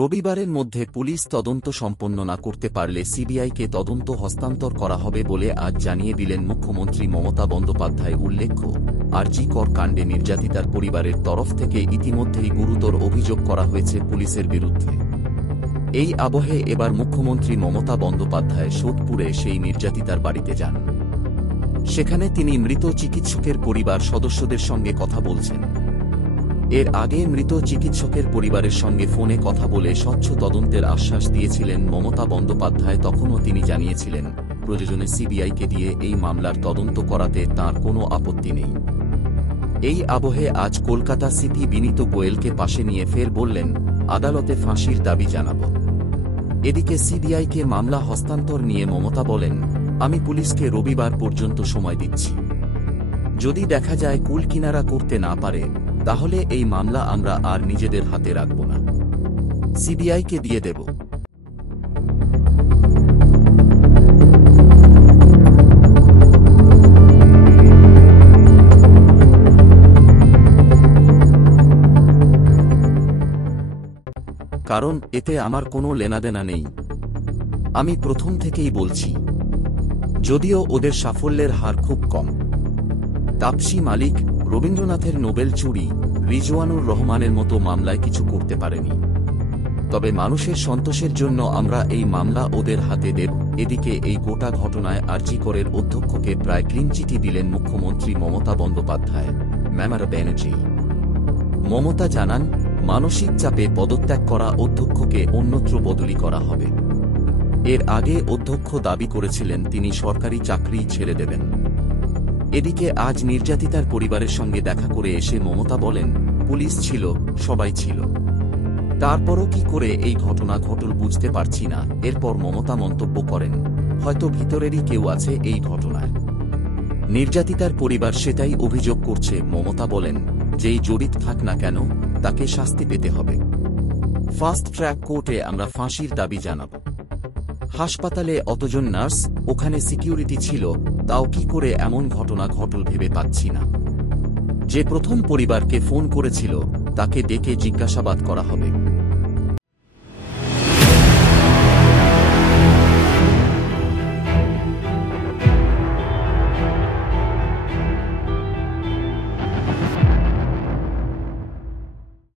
রবিবারের মধ্যে পুলিশ তদন্ত সম্পন্ন না করতে পারলে সিবিআইকে তদন্ত হস্তান্তর করা হবে বলে আজ জানিয়ে দিলেন মুখ্যমন্ত্রী মমতা বন্দ্যোপাধ্যায়। উল্লেখ্য, আরজি কর কাণ্ডে নির্যাতিতার পরিবারের তরফ থেকে ইতিমধ্যেই গুরুতর অভিযোগ করা হয়েছে পুলিশের বিরুদ্ধে। এই আবহে এবার মুখ্যমন্ত্রী মমতা বন্দ্যোপাধ্যায় সোদপুরে সেই নির্যাতিতার বাড়িতে যান। সেখানে তিনি মৃত চিকিৎসকের পরিবার সদস্যদের সঙ্গে কথা বলছেন। এর আগে মৃত চিকিৎসকের পরিবারের সঙ্গে ফোনে কথা বলে স্বচ্ছ তদন্তের আশ্বাস দিয়েছিলেন মমতা বন্দ্যোপাধ্যায়। তখনও তিনি জানিয়েছিলেন, প্রয়োজনে সিবিআইকে দিয়ে এই মামলার তদন্ত করাতে তাঁর কোনো আপত্তি নেই। এই আবহে আজ কলকাতা সিপি বিনীত গোয়েলকে পাশে নিয়ে ফের বললেন, আদালতে ফাঁসির দাবি জানাব। এদিকে সিবিআইকে মামলা হস্তান্তর নিয়ে মমতা বলেন, আমি পুলিশকে রবিবার পর্যন্ত সময় দিচ্ছি। যদি দেখা যায় কুল কিনারা করতে না পারে, তাহলে এই মামলা আমরা আর নিজেদের হাতে রাখব না, সিবিআইকে দিয়ে দেব। কারণ এতে আমার কোনো লেনাদেনা নেই। আমি প্রথম থেকেই বলছি, যদিও ওদের সাফল্যের হার খুব কম। তাপসী মালিক, রবীন্দ্রনাথের নোবেল চুরি, রিজওয়ানুর রহমানের মতো মামলায় কিছু করতে পারেনি। তবে মানুষের সন্তোষের জন্য আমরা এই মামলা ওদের হাতে দেব। এদিকে এই গোটা ঘটনায় আরজি করের অধ্যক্ষকে প্রায় ক্লিন চিঠি দিলেন মুখ্যমন্ত্রী মমতা বন্দ্যোপাধ্যায়। মমতা ব্যানার্জি মমতা জানান, মানসিক চাপে পদত্যাগ করা অধ্যক্ষকে অন্যত্র বদলি করা হবে। এর আগে অধ্যক্ষ দাবি করেছিলেন তিনি সরকারি চাকরি ছেড়ে দেবেন। এদিকে আজ নির্যাতিতার পরিবারের সঙ্গে দেখা করে এসে মমতা বলেন, পুলিশ ছিল, সবাই ছিল, তারপরও কি করে এই ঘটনা ঘটল বুঝতে পারছি না। এরপর মমতা মন্তব্য করেন, হয়তো ভিতরেরই কেউ আছে এই ঘটনায়। নির্যাতিতার পরিবার সেটাই অভিযোগ করছে। মমতা বলেন, যেই জড়িত থাক না কেন, তাকে শাস্তি পেতে হবে। ফাস্ট ট্র্যাক কোর্টে আমরা ফাঁসির দাবি জানাব। হাসপাতালে অতজন নার্স, ওখানে সিকিউরিটি ছিল, তাও কি করে এমন ঘটনা ঘটল ভেবে পাচ্ছি না। যে প্রথম পরিবারকে ফোন করেছিল, তাকে ডেকে জিজ্ঞাসাবাদ করা হবে।